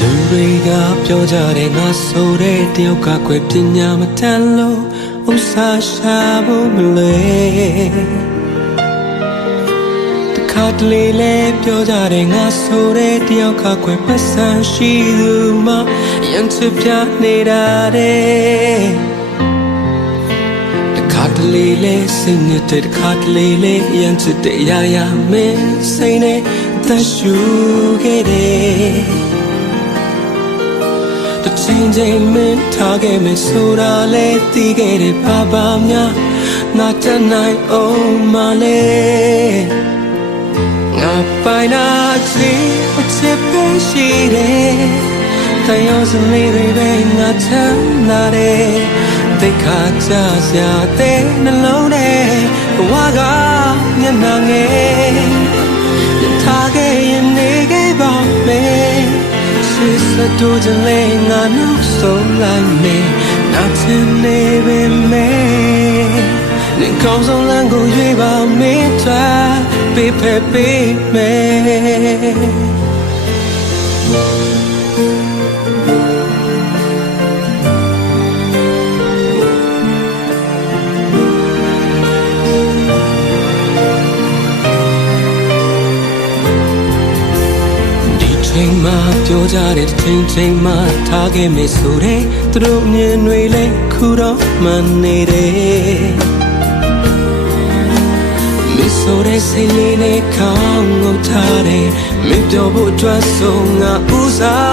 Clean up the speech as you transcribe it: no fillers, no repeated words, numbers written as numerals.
လူတွေကပြောကြတယ်ငါဆိုတဲ့တယောက်ကကွယ်ပညာမတတ်လို့ဥစားရှာဖို့မလဲတခါတလေလဲပြောကြတယ်ငါဆိုတဲ့တယောက်ကကွယ်ပတ်စံရှိသူမှရန်ချပြနေတာတဲ့တခါတလေလဲစိတ်နဲ့တခါတလေလဲရန်ချတဲ့ရမင်းစိတ်နဲ့သက်ရှူခဲ့တယ်ချိန်မင်းထားခဲ့မယ်ဆိုတာလဲသိခဲ့တယ်ဘာများငါတတ်နိုင်အောင်မလဲငါပိုင်နာချစ်ပဲရှိတယ်တရားစလေးတွေပဲငါချမ်းသာတယ်သိခါကြစရာတဲ့နှလုံးထဲဘဝကမျက်နှာငယ်ထားခဲ့ရင်နေခဲ့ပါမယ်စတူးကြလေငါနှုတ်ဆုံးလိုက်မယ်နာချင်နေပေမဲ့နေကောင်းဆုံးလမ်းကိုရွေးပါမေးထားပေးဖက်ပေးမယ်ချိန်မှပြောကြတဲ့ချိန်မှထားခဲ့မယ်ဆိုတဲ့သူတို့မြင်တွေလဲခုတော့မှန်နေတယ်မစ်ဆိုတဲ့စိတ်လေးနဲ့ခေါင်းငုံထားတယ်မင်းပြောဖို့အတွက်ဆုံးငါဥစား